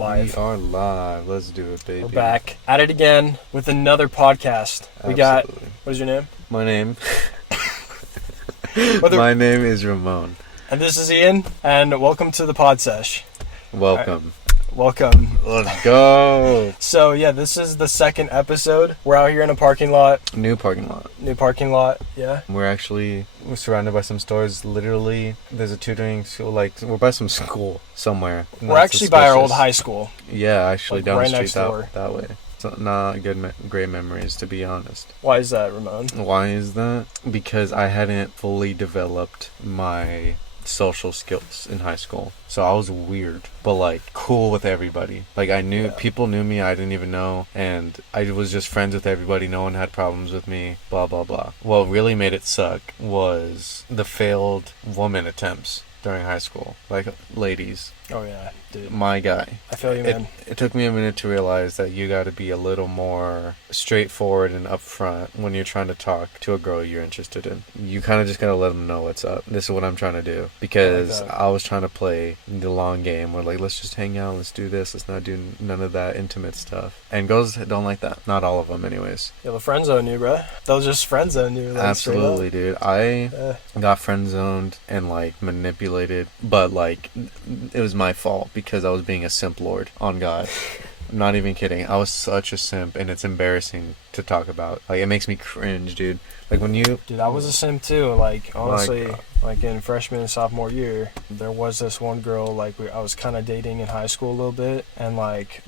Live. We are live. Let's do it, baby. We're back at it again with another podcast. We got, what is your name? My name? My name is Ramon. And this is Ian, and welcome to the Podsesh. Welcome. Welcome. Let's go. So, yeah, this is the second episode. We're out here in a parking lot. New parking lot, yeah. We're surrounded by some stores. Literally, there's a tutoring school. We're by some school somewhere. We're actually by our old high school. Yeah, actually, down right the next street door. that way. So not good, great memories, to be honest. Why is that, Ramon? Why is that? Because I hadn't fully developed my social skills in high school. So I was weird, but cool with everybody. People knew me, I didn't even know, and I was just friends with everybody. No one had problems with me, blah blah blah. What really made it suck was the failed woman attempts during high school. Ladies. Oh yeah, dude. My guy. I feel you, man. It took me a minute to realize that you gotta be a little more straightforward and upfront when you're trying to talk to a girl you're interested in. You kind of just gotta let them know what's up. This is what I'm trying to do. Because I was trying to play the long game where let's just hang out, let's do this, let's not do none of that intimate stuff. And girls don't like that. Not all of them anyways. Yeah, they'll friend zone you, bro. They'll just friend zone you. Absolutely, dude. I got friend zoned and manipulated, but it was my fault because I was being a simp lord, on God. I'm not even kidding. I was such a simp, and it's embarrassing to talk about. It makes me cringe, dude. Dude, I was a simp too. Honestly, in freshman and sophomore year, there was this one girl I was kind of dating in high school a little bit, and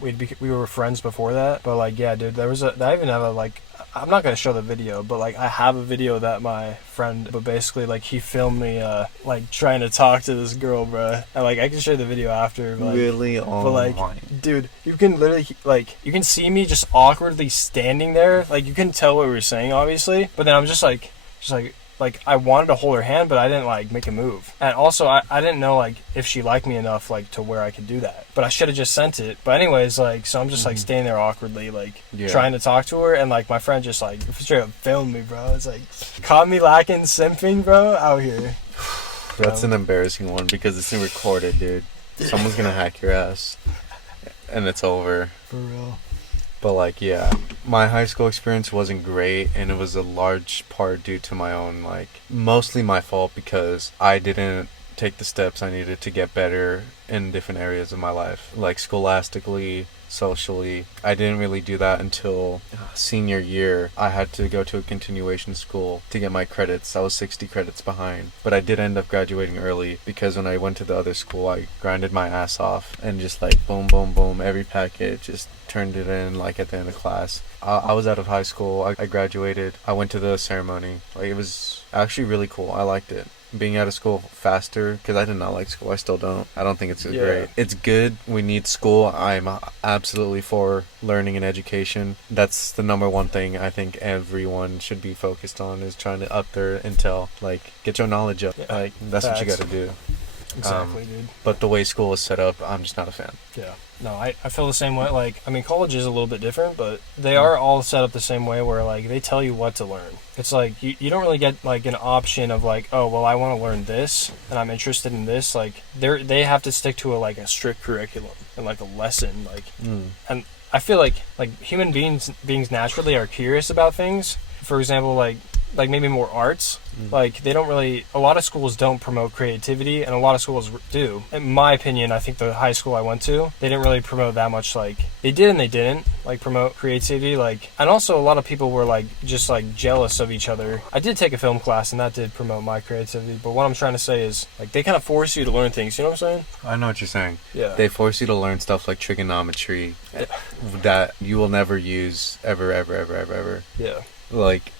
we were friends before that. But yeah, dude, I even have I'm not gonna show the video, but I have a video that my friend, but basically he filmed me trying to talk to this girl, bruh. And I can show you the video after. Really? Dude, you can literally you can see me just awkwardly standing there. You can tell what we were saying, obviously, but then I'm just I wanted to hold her hand, but I didn't make a move. And also, I didn't know if she liked me enough to where I could do that. But I should have just sent it. But anyways, so I'm just standing there awkwardly, trying to talk to her, and my friend just straight up filmed me, bro. It's caught me lacking simping, bro, out here. That's an embarrassing one because it's recorded, dude. Someone's gonna hack your ass, and it's over. For real. But yeah, my high school experience wasn't great, and it was a large part due to my own, mostly my fault because I didn't take the steps I needed to get better in different areas of my life, scholastically, socially. I didn't really do that until senior year. I had to go to a continuation school to get my credits. I was 60 credits behind, but I did end up graduating early because when I went to the other school, I grinded my ass off and just boom, boom, boom, every packet, just turned it in at the end of class. I was out of high school. I graduated. I went to the ceremony. It was actually really cool. I liked it. Being out of school faster, because I did not like school. I still don't. I don't think it's great. It's good. We need school. I'm absolutely for learning and education. That's the number one thing I think everyone should be focused on, is trying to up their intel. Get your knowledge up. Yeah. That's what you got to do. Exactly, dude. But the way school is set up, I'm just not a fan. Yeah. No, I feel the same way. College is a little bit different, but they are all set up the same way where, they tell you what to learn. It's you don't really get, an option of, oh, well, I want to learn this, and I'm interested in this. They have to stick to a strict curriculum and, a lesson, And I feel like human beings naturally are curious about things. For example, maybe more arts. They don't really, a lot of schools don't promote creativity, and a lot of schools do. In my opinion, I think the high school I went to, they didn't really promote that much, they did and they didn't, promote creativity, and also a lot of people were, just, jealous of each other. I did take a film class, and that did promote my creativity, but what I'm trying to say is, they kind of force you to learn things, you know what I'm saying? I know what you're saying. Yeah. They force you to learn stuff like trigonometry that you will never use ever, ever, ever, ever, ever. Yeah.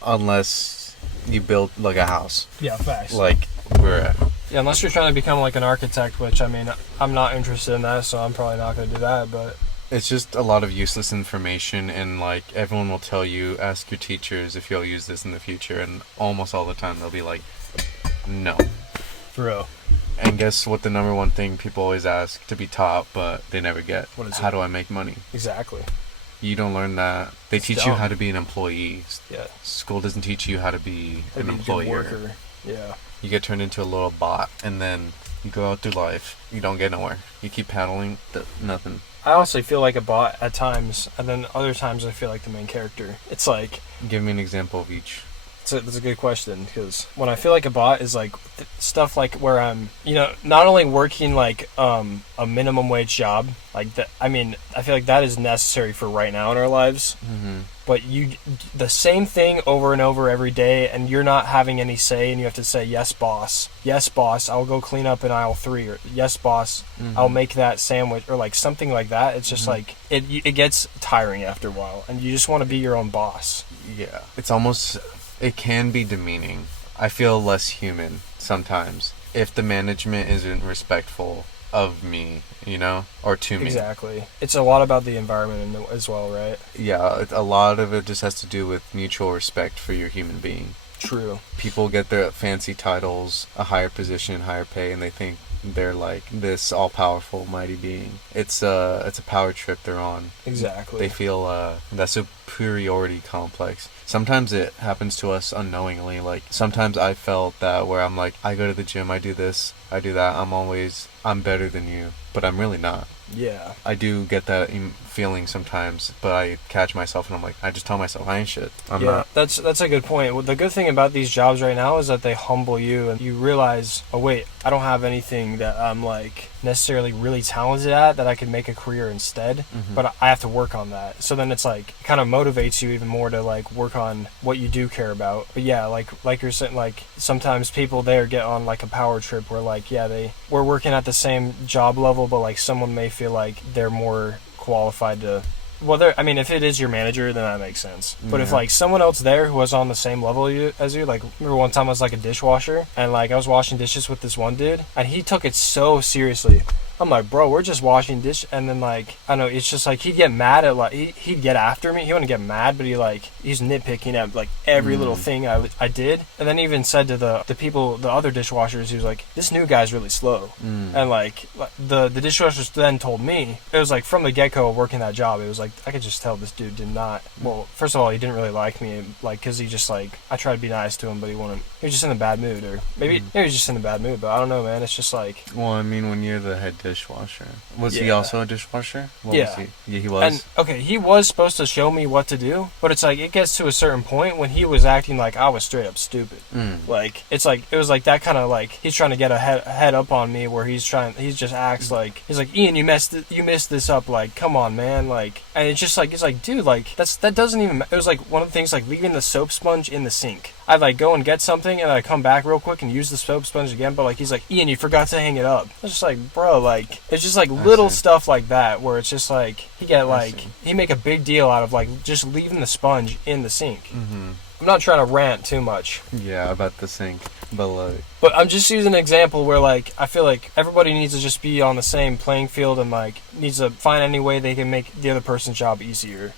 Unless you build a house. Yeah, facts. We're at. Yeah, unless you're trying to become an architect, which I'm not interested in that, so I'm probably not going to do that, but it's just a lot of useless information, and everyone will tell you, ask your teachers if you'll use this in the future, and almost all the time they'll be no. For real. And guess what the number one thing people always ask to be taught, but they never get? What is it? How do I make money? Exactly. You don't learn that. They teach you how to be an employee. Yeah. School doesn't teach you how to be an employer. Worker. Yeah. You get turned into a little bot, and then you go out through life. You don't get nowhere. You keep paddling, nothing. I honestly feel like a bot at times, and then other times I feel like the main character. It's like, Give me an example of each. that's a good question, because when I feel like a bot is like stuff like where I'm, not only working like a minimum wage job, like that. I mean, I feel like that is necessary for right now in our lives. Mm-hmm. But the same thing over and over every day, and you're not having any say, and you have to say, yes, boss, I'll go clean up in aisle 3, or yes, boss, I'll make that sandwich, or like something like that. It's just like, it gets tiring after a while, and you just want to be your own boss. Yeah. It can be demeaning. I feel less human sometimes if the management isn't respectful of me, or to me. Exactly. It's a lot about the environment as well, right? Yeah, a lot of it just has to do with mutual respect for your human being. True. People get their fancy titles, a higher position, higher pay, and they think they're like this all-powerful, mighty being. It's a power trip they're on. Exactly. They feel that superiority complex. Sometimes it happens to us unknowingly. Like, sometimes I felt that where I'm like, I go to the gym, I do this, I do that, I'm better than you, but I'm really not. Yeah. I do get that feeling sometimes, but I catch myself and I'm like, I just tell myself I ain't shit. I'm not. That's a good point. Well, the good thing about these jobs right now is that they humble you, and you realize, oh wait, I don't have anything that I'm like necessarily really talented at that I could make a career instead, but I have to work on that. So then it's like, it kind of motivates you even more to like work on what you do care about. But yeah, like you're saying, like sometimes people there get on like a power trip where like, yeah, we're working at the same job level, but like someone may feel like they're more qualified to, well, I mean, if it is your manager, then that makes sense. But if like someone else there who was on the same level as you, like, remember one time I was like a dishwasher, and like I was washing dishes with this one dude, and he took it so seriously. I'm like, bro, we're just washing dish, and then like, I don't know, it's just like he'd get mad at, like, he'd get after me. He wouldn't get mad, but he's nitpicking at like every little thing I did, and then even said to the people, the other dishwashers, he was like, this new guy's really slow, and like the dishwashers then told me, it was like from the get-go of working that job, it was like I could just tell this dude did not. Well, first of all, he didn't really like me, like, because he just like, I tried to be nice to him, but he was just in a bad mood, or maybe he was just in a bad mood, but I don't know, man. It's just like, well, I mean, when you're the head dishwasher, was he also a dishwasher? What yeah. Was he? Yeah, he was. And okay, he was supposed to show me what to do, but it's like it gets to a certain point when he was acting like I was straight up stupid. Like it was like that kind of like he's trying to get a head up on me, where he just acts like he's like, Ian, you messed this up, like, come on, man, like, and it's like dude, like that doesn't even. It was like one of the things, like leaving the soap sponge in the sink. I'd like go and get something and I'd come back real quick and use the soap sponge again, but like he's like, Ian, you forgot to hang it up. I was just like, bro, like it's just like little stuff like that where it's just like he make a big deal out of like just leaving the sponge in the sink. I'm not trying to rant too much. Yeah, about the sink, but I'm just using an example where like I feel like everybody needs to just be on the same playing field and like needs to find any way they can make the other person's job easier.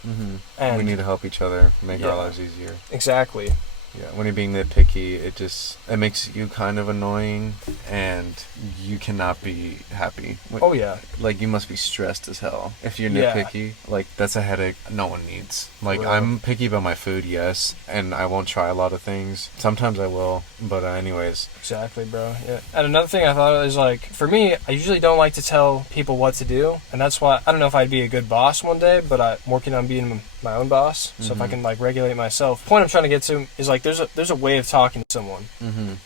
And we need to help each other make our lives easier. Exactly. Yeah, when you're being nitpicky, it makes you kind of annoying, and you cannot be happy. Oh yeah. Like, you must be stressed as hell if you're nitpicky. Like, that's a headache no one needs. Like, Real. I'm picky about my food, yes, and I won't try a lot of things. Sometimes I will, but anyways. Exactly, bro. Yeah. And another thing I thought is like, for me, I usually don't like to tell people what to do, and that's why I don't know if I'd be a good boss one day, but I'm working on being my own boss. So if I can like regulate myself. The point I'm trying to get to is like there's a way of talking to someone.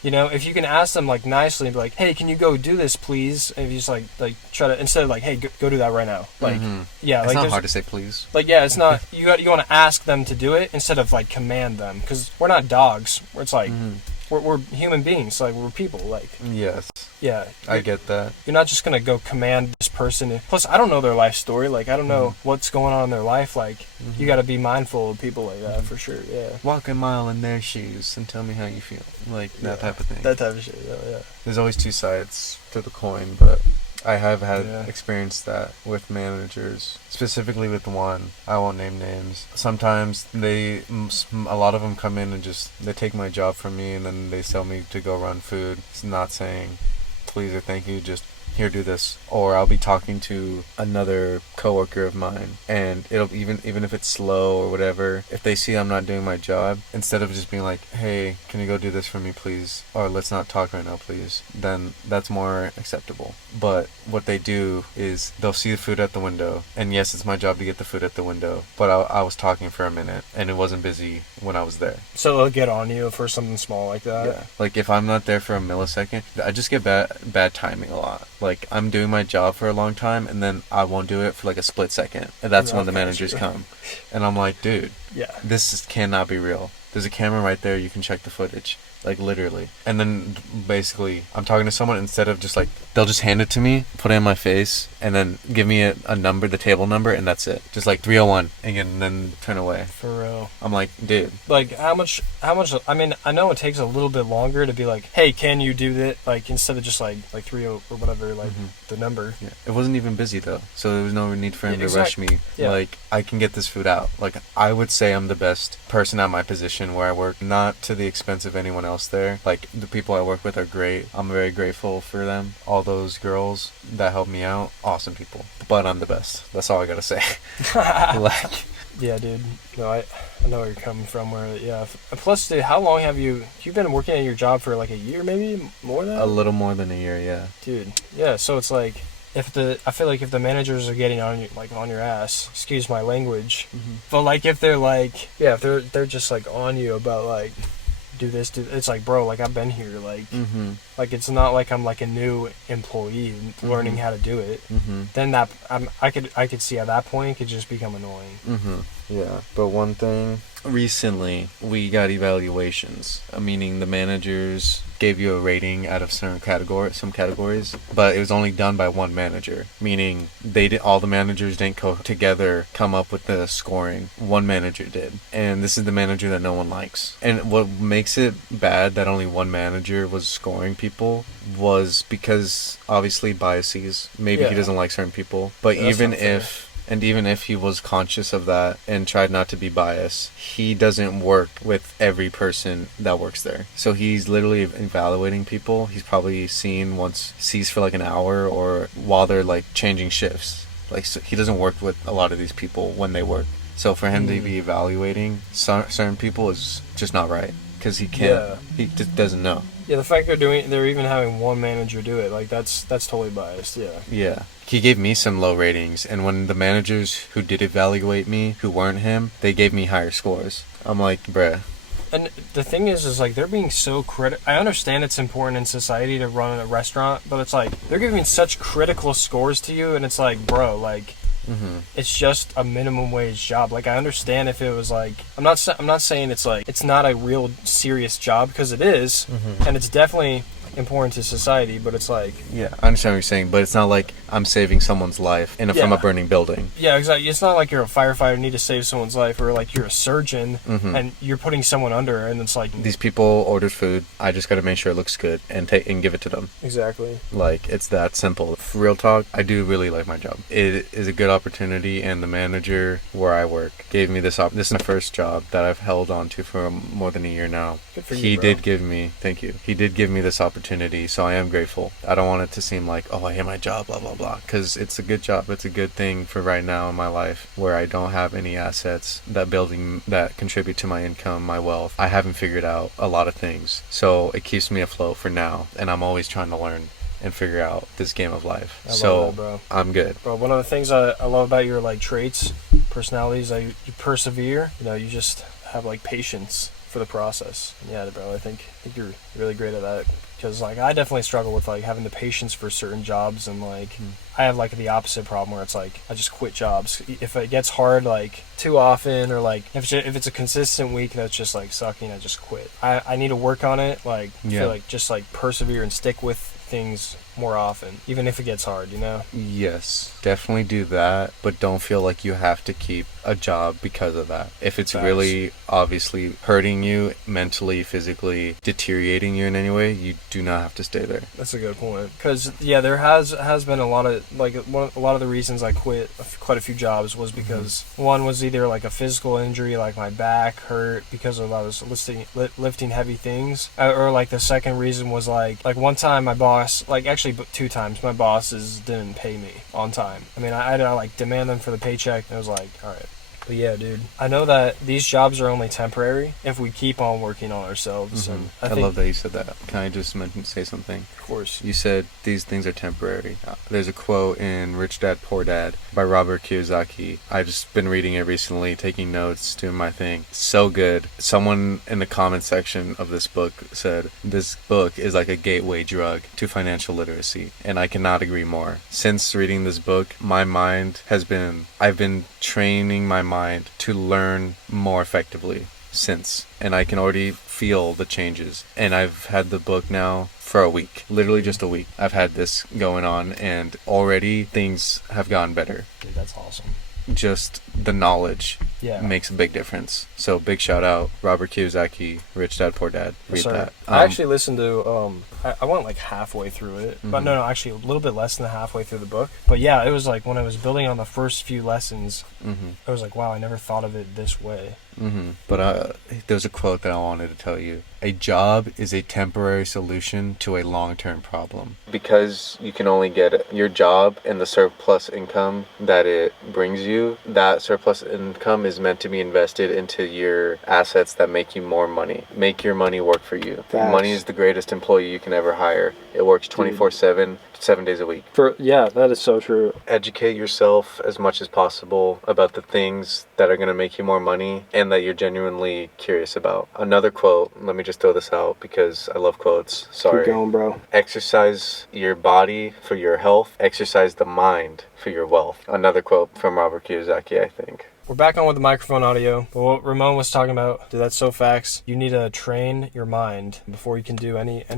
You know, if you can ask them like nicely and be like, hey, can you go do this please? And if you just like try to, instead of like, hey, go do that right now. Like yeah, it's like not hard to say please. Like yeah, it's not you want to ask them to do it instead of like command them, because we're not dogs. Where it's like we're human beings, like we're people, like. Yes. Yeah. I get that. You're not just gonna go command this person. Plus, I don't know their life story. Like, I don't know what's going on in their life. Like, you gotta be mindful of people like that, for sure, yeah. Walk a mile in their shoes and tell me how you feel. Like, that type of thing. That type of shit, yeah. There's always two sides to the coin, but I have had experienced that with managers, specifically with one. I won't name names. Sometimes a lot of them come in and they take my job from me, and then they tell me to go run food. It's not saying please or thank you, just here, do this. Or I'll be talking to another coworker of mine, and it'll even if it's slow or whatever, if they see I'm not doing my job, instead of just being like, hey, can you go do this for me, please? Or let's not talk right now, please. Then that's more acceptable. But what they do is they'll see the food at the window, and yes, it's my job to get the food at the window, but I was talking for a minute, and it wasn't busy when I was there. So they'll get on you for something small like that? Yeah. Like, if I'm not there for a millisecond, I just get bad timing a lot. Like, I'm doing my job for a long time, and then I won't do it for like a split second. And that's when the managers come. And I'm like, dude, this cannot be real. There's a camera right there. You can check the footage. Like, literally. And then, basically, I'm talking to someone, instead of just, like, they'll just hand it to me, put it in my face, and then give me a number, the table number, and that's it. Just, like, 301, and then turn away. For real. I'm like, dude. Like, how much, I mean, I know it takes a little bit longer to be like, hey, can you do that? Like, instead of just, like 30 or whatever, like, the number. Yeah. It wasn't even busy, though, so there was no need for him to rush me. Yeah. Like, I can get this food out. Like, I would say I'm the best person at my position where I work, not to the expense of anyone else there. Like, the people I work with are great. I'm very grateful for them. All those girls that help me out, awesome people. But I'm the best. That's all I gotta say. Like, yeah, dude. No, I know where you're coming from. Where, yeah. Plus, dude, how long have you've been working at your job for like a year, maybe more than that? A little more than a year, yeah. Dude, yeah. So it's like, I feel like if the managers are getting on you, like on your ass, excuse my language, but like if they're like, if they're just like on you about like, do this, it's like, bro, like I've been here, like, like it's not like I'm like a new employee learning how to do it. Then I could see at that point it could just become annoying. Yeah, but one thing, recently we got evaluations, meaning the managers gave you a rating out of some categories, but it was only done by one manager, meaning all the managers didn't come up with the scoring. One manager did, and this is the manager that no one likes. And what makes it bad that only one manager was scoring people was because obviously biases. Maybe he doesn't like certain people, but even if he was conscious of that and tried not to be biased, he doesn't work with every person that works there. So he's literally evaluating people. He's probably sees for like an hour or while they're like changing shifts. Like, so he doesn't work with a lot of these people when they work. So for him to be evaluating certain people is just not right, because he can't. He just doesn't know. Yeah, the fact they're even having one manager do it, like that's totally biased. Yeah. He gave me some low ratings, and when the managers who did evaluate me, who weren't him, they gave me higher scores. I'm like, bruh. And the thing is like, they're being so critical. I understand it's important in society to run a restaurant, but it's like, they're giving such critical scores to you, and it's like, bro, like, it's just a minimum wage job. Like, I understand if it was like, I'm not saying it's like, it's not a real serious job, because it is, and it's definitely important to society, but it's like... Yeah, I understand what you're saying, but it's not like I'm saving someone's life from a burning building. Yeah, exactly. It's not like you're a firefighter and need to save someone's life, or like you're a surgeon and you're putting someone under, and it's like... These people ordered food, I just gotta make sure it looks good and give it to them. Exactly. Like, it's that simple. Real talk, I do really like my job. It is a good opportunity, and the manager where I work gave me this this is my first job that I've held on to for more than a year now. Good for you, bro. Thank you. He did give me this opportunity, so I am grateful. I don't want it to seem like, oh, I hate my job, blah, blah, blah, because it's a good job. It's a good thing for right now in my life where I don't have any assets that contribute to my income, my wealth. I haven't figured out a lot of things, so it keeps me afloat for now, and I'm always trying to learn and figure out this game of life. I love that, bro. I'm good. Bro, one of the things I love about your like traits, personalities, you persevere. You just have like patience for the process. Yeah, bro, I think you're really great at that, because like I definitely struggle with like having the patience for certain jobs, and like I have like the opposite problem where it's like I just quit jobs if it gets hard like too often, or like if it's a consistent week that's just like sucking, I just quit. I need to work on it, like feel like just like persevere and stick with things more often, even if it gets hard, Yes, definitely do that, but don't feel like you have to keep a job because of that. If it's really obviously hurting you mentally, physically, deteriorating you in any way, you do not have to stay there. That's a good point, because there has been a lot of like a lot of the reasons I quit quite a few jobs was because one was either like a physical injury, like my back hurt because of I was lifting heavy things, or like the second reason was like one time my boss, like actually actually 2 times my bosses didn't pay me on time. I mean, I had to like demand them for the paycheck, and it was like, all right. But yeah, dude, I know that these jobs are only temporary if we keep on working on ourselves. And I love that you said that. Can I just say something? Of course. You said these things are temporary. There's a quote in Rich Dad Poor Dad by Robert Kiyosaki. I've just been reading it recently, taking notes, doing my thing. So good. Someone in the comment section of this book said, this book is like a gateway drug to financial literacy. And I cannot agree more. Since reading this book, I've been training my mind to learn more effectively since, and I can already feel the changes. And I've had the book now for a week, literally just a week. I've had this going on, and already things have gotten better. Dude, that's awesome. Just the knowledge makes a big difference. So big shout out Robert Kiyosaki, Rich Dad Poor Dad. Read that. I actually listened to I went like halfway through it, but no, actually a little bit less than halfway through the book. But yeah, it was like when I was building on the first few lessons, I was like, wow, I never thought of it this way. But there's a quote that I wanted to tell you. A job is a temporary solution to a long-term problem. Because you can only get your job and the surplus income that it brings you, that surplus income is meant to be invested into your assets that make you more money. Make your money work for you. Facts. Money is the greatest employee you can ever hire. It works 24/7, 7 days a week. That is so true. Educate yourself as much as possible about the things that are going to make you more money and that you're genuinely curious about. Another quote, let me just throw this out because I love quotes. Sorry. Keep going, bro. Exercise your body for your health. Exercise the mind for your wealth. Another quote from Robert Kiyosaki, I think. We're back on with the microphone audio, but what Ramon was talking about, dude, that's so facts. You need to train your mind before you can do any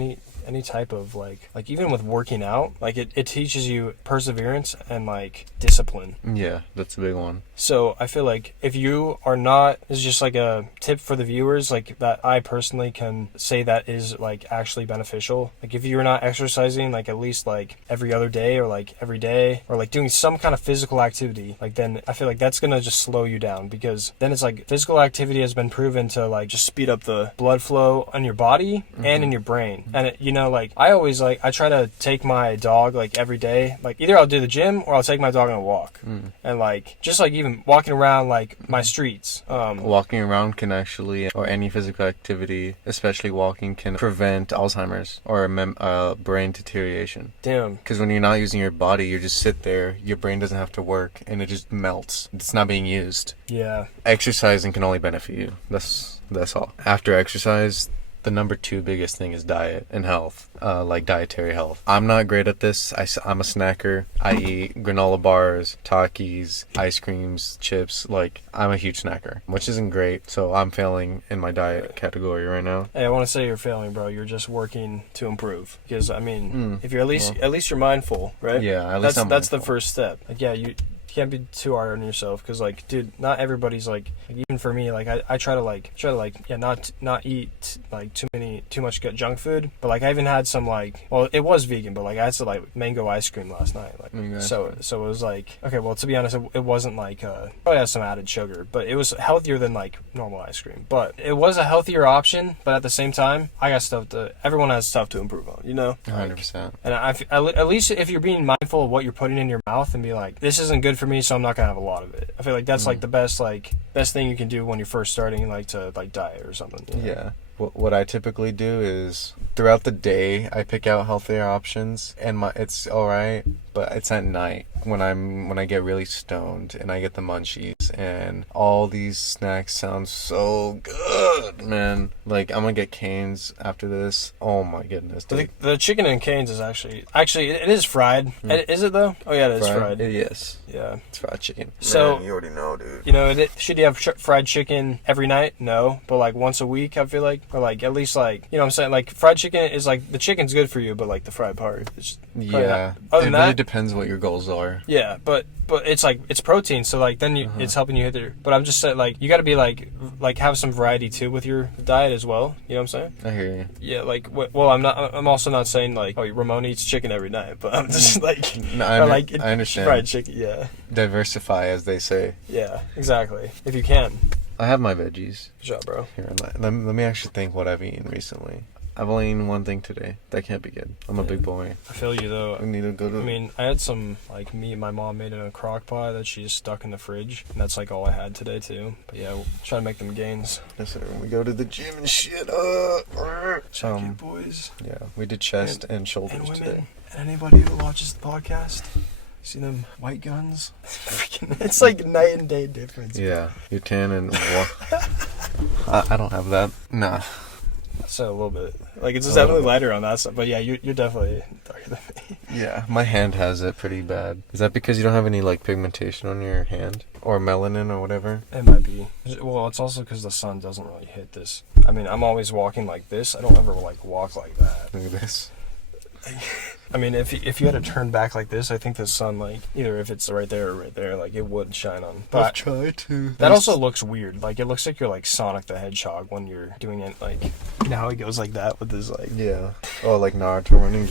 type of like even with working out, like it teaches you perseverance and like discipline. Yeah, that's a big one. So I feel like if you are not, this is just like a tip for the viewers, like that I personally can say that is like actually beneficial. Like if you're not exercising like at least like every other day or like every day or like doing some kind of physical activity, like then I feel like that's gonna just slow you down, because then it's like physical activity has been proven to like just speed up the blood flow in your body and in your brain. And it, you know, like I always like I try to take my dog like every day, like either I'll do the gym or I'll take my dog on a walk. And like just like even walking around like my streets, walking around can actually, or any physical activity, especially walking, can prevent Alzheimer's or brain deterioration. Damn. Because when you're not using your body, you just sit there, your brain doesn't have to work, and it just melts. It's not being used. Yeah. Exercising can only benefit you. That's all. After exercise, the number 2 biggest thing is diet and health, like dietary health. I'm not great at this. I'm a snacker. I eat granola bars, Takis, ice creams, chips. Like, I'm a huge snacker, which isn't great. So I'm failing in my diet category right now. Hey, I want to say you're failing, bro. You're just working to improve. Because, I mean, if you're at least you're mindful, right? Yeah, at least that's the first step. Like, yeah, you can't be too hard on yourself, because like, dude, not everybody's like even for me, like I try to not eat like too much junk food, but like I even had some like, well, it was vegan, but like I had some like mango ice cream last night, like so it was like, okay, well, to be honest, it wasn't like probably has some added sugar, but it was healthier than like normal ice cream, but it was a healthier option. But at the same time, everyone has stuff to improve on, you know. 100%. And at least if you're being mindful of what you're putting in your mouth and be like, this isn't good for me, so I'm not gonna have a lot of it. I feel like that's like the best thing you can do when you're first starting like to like diet or something. You know? Yeah. What I typically do is throughout the day I pick out healthier options, and it's all right, but it's at night when I get really stoned and I get the munchies and all these snacks sound so good, man. Like I'm gonna get Cane's after this. Oh my goodness, dude. The chicken and Cane's is actually it is fried. Is it though? Oh yeah, it is fried. Yes. Yeah. It's fried chicken. So man, you already know, dude. You know, should you have fried chicken every night? No, but like once a week, I feel like, or like at least like, you know what I'm saying, like fried chicken is like, the chicken's good for you, but like the fried part, it's yeah. Other it than really that, depends what your goals are. Yeah, but it's like it's protein, so like then it's helping you hit there. But I'm just saying, like, you got to be like have some variety too with your diet as well. You know what I'm saying? I hear you. Yeah, like well, I'm also not saying like, oh, Ramon eats chicken every night, but I'm just like, no, I understand. Fried chicken, yeah. Diversify, as they say. Yeah, exactly. If you can. I have my veggies. Good job, bro. Here, let me actually think what I've eaten recently. I've only eaten one thing today. That can't be good. I'm a big boy. I feel you though. I need to go to... I mean, I had some, like, my mom made in a crock pot that she's stuck in the fridge. And that's, like, all I had today, too. But, yeah, we'll try to make them gains. Yes, sir. We go to the gym and shit. Check you boys. Yeah, we did chest and shoulders and women, today. And anybody who watches the podcast. See them white guns? It's, like, night and day difference. Yeah, you're tan and... I don't have that. Nah. So a little bit. Like, it's just definitely lighter on that side. But, yeah, you're definitely darker than me. Yeah, my hand has it pretty bad. Is that because you don't have any, like, pigmentation on your hand? Or melanin or whatever? It might be. Well, it's also because the sun doesn't really hit this. I mean, I'm always walking like this. I don't ever, like, walk like that. Look at this. I mean, if you had to turn back like this, I think the sun, like, either if it's right there or right there, like, it would shine on. But I've tried to. That also looks weird. Like, it looks like you're, like, Sonic the Hedgehog when you're doing it, like, you know how he goes like that with his, like... Yeah. Oh, like Naruto running.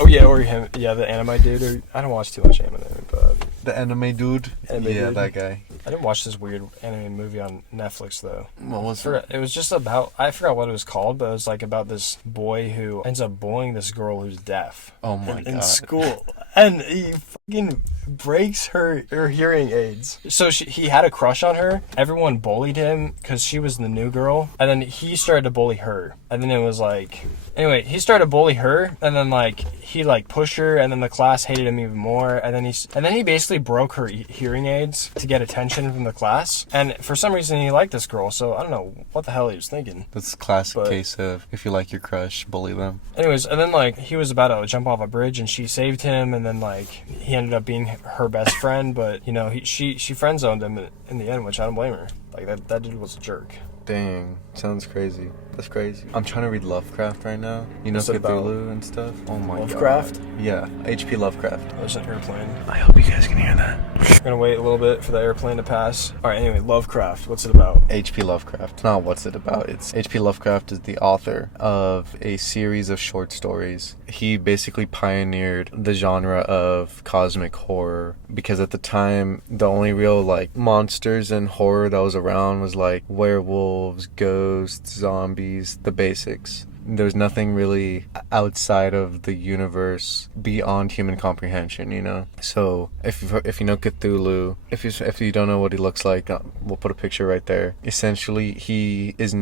Oh, yeah, or him. Yeah, the anime dude. Or, I don't watch too much anime, but... The anime dude? Dude. That guy. I didn't watch this weird anime movie on Netflix, though. What was it? It was just about... I forgot what it was called, but it was, like, about this boy who ends up bullying this girl who's deaf. Oh, my God. In school. And he fucking breaks her hearing aids. So he had a crush on her. Everyone bullied him because she was the new girl. And then he started to bully her. And then it was like... Anyway, he started to bully her. And then, like, he, like, pushed her. And then the class hated him even more. And then he basically broke her hearing aids to get attention from the class. And for some reason, he liked this girl. So I don't know what the hell he was thinking. That's a classic case of if you like your crush, bully them. Anyways, and then, like, he was about to jump off a bridge and she saved him. And then, like, he ended up being her best friend. But, you know, she friend-zoned him in the end, which I don't blame her. Like, that dude was a jerk. Dang, sounds crazy. That's crazy. I'm trying to read Lovecraft right now. You know, What's it about? Cthulhu and stuff. Oh my Lovecraft? God. Yeah, H.P. Lovecraft. There's an airplane. I hope you guys can hear that. We're gonna wait a little bit for the airplane to pass. Alright, anyway, Lovecraft. What's it about? H.P. Lovecraft. Not what's it about. It's H.P. Lovecraft is the author of a series of short stories. He basically pioneered the genre of cosmic horror because at the time, the only real, like, monsters and horror that was around was, like, werewolves, ghosts, zombies, the basics. There's nothing really outside of the universe beyond human comprehension, you know? So, if you know Cthulhu, if you don't know what he looks like, we'll put a picture right there. Essentially, he is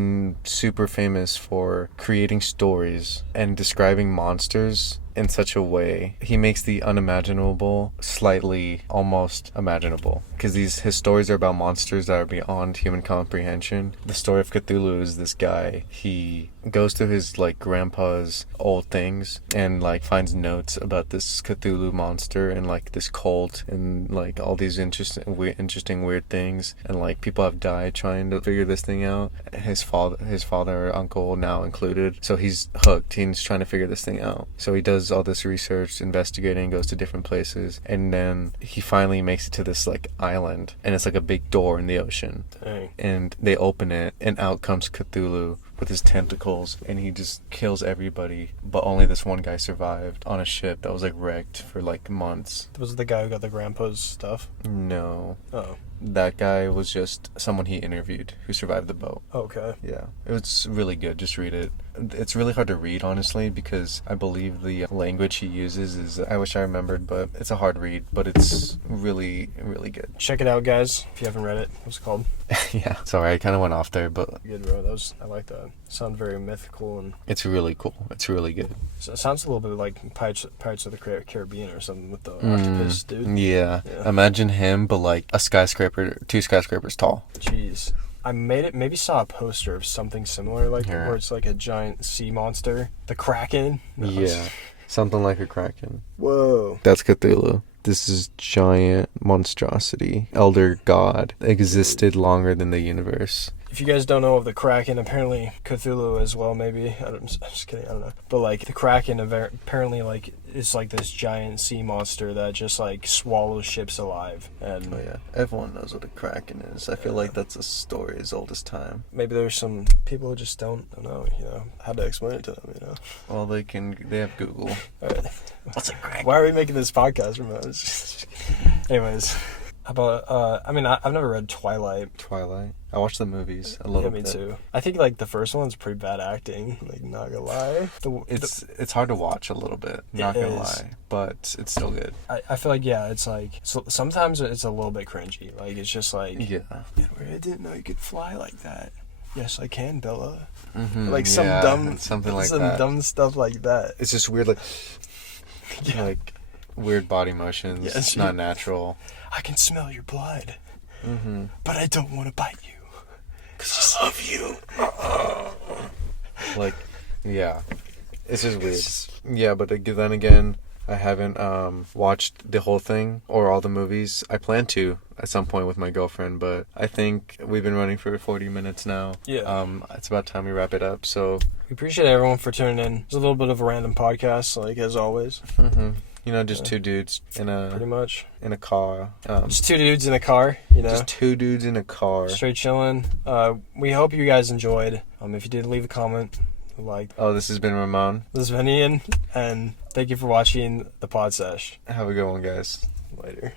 super famous for creating stories and describing monsters in such a way. He makes the unimaginable slightly almost imaginable. Because his stories are about monsters that are beyond human comprehension. The story of Cthulhu is this guy. He goes to his, like, grandpa's old things and, like, finds notes about this Cthulhu monster and, like, this cult and, like, all these interesting weird things. And, like, people have died trying to figure this thing out. His father or uncle now included. So he's hooked. He's trying to figure this thing out. So he does all this research, investigating, goes to different places, and then he finally makes it to this, like, island, and it's like a big door in the ocean. Dang. And they open it, and out comes Cthulhu with his tentacles, and he just kills everybody, but only this one guy survived on a ship that was, like, wrecked for, like, months. Was it the guy who got the grandpa's stuff? No. Oh. That guy was just someone he interviewed who survived the boat. Okay. Yeah. It was really good. Just read it. It's really hard to read, honestly, because I believe the language he uses is... I wish I remembered, but it's a hard read, but it's really, really good. Check it out, guys, if you haven't read it. What's it called? Yeah. Sorry, I kind of went off there, but... Good, bro. I like that. Sounds very mythical and... It's really cool. It's really good. So it sounds a little bit like Pirates of the Caribbean or something with the octopus dude. Yeah. Imagine him, but, like, a skyscraper, 2 skyscrapers tall. Jeez. I maybe saw a poster of something similar, like, where it's like a giant sea monster. The Kraken? No. Yeah. Something like a Kraken. Whoa. That's Cthulhu. This is giant monstrosity. Elder god. Existed longer than the universe. If you guys don't know of the Kraken, apparently Cthulhu as well, maybe. I'm just kidding, I don't know. But, like, the Kraken apparently, like, is like this giant sea monster that just, like, swallows ships alive. And oh, yeah. Everyone knows what a Kraken is. I feel like that's a story as old as time. Maybe there's some people who just don't know, you know, how to explain it to them, you know. Well, they have Google. All right. What's a Kraken? Why are we making this podcast, Ramon? Anyways. How about, I mean, I've never read Twilight. Twilight. I watched the movies a Yeah, little me bit. too. I think, like, the first one's pretty bad acting, like, not gonna lie. It's hard to watch a little bit, not It gonna is. lie, but it's still good. I feel like, yeah, it's like, so sometimes it's a little bit cringy. Like, it's just like, Yeah. Edward, I didn't know you could fly like that. Yes, I can, Bella. Mm-hmm, Like, some yeah, dumb, something like some that. dumb stuff like that. It's just weird, like, Yeah. like weird body motions. Yes, It's not natural. I can smell your blood, Mm-hmm. but I don't want to bite you. Because I love you. Like, yeah, it's just weird. Yeah, but then again, I haven't watched the whole thing or all the movies. I plan to at some point with my girlfriend, but I think we've been running for 40 minutes now. Yeah. It's about time we wrap it up. So, We appreciate everyone for tuning in. It's a little bit of a random podcast, like, as always. you know, just two dudes in Pretty a much. car. Just two dudes in a car, you know. Just two dudes in a car. Straight chilling. We hope you guys enjoyed. If you did, leave a comment. Like, Oh, this has been Ramon. this is Ian, and thank you for watching the Podsesh. Have a good one, guys. Later.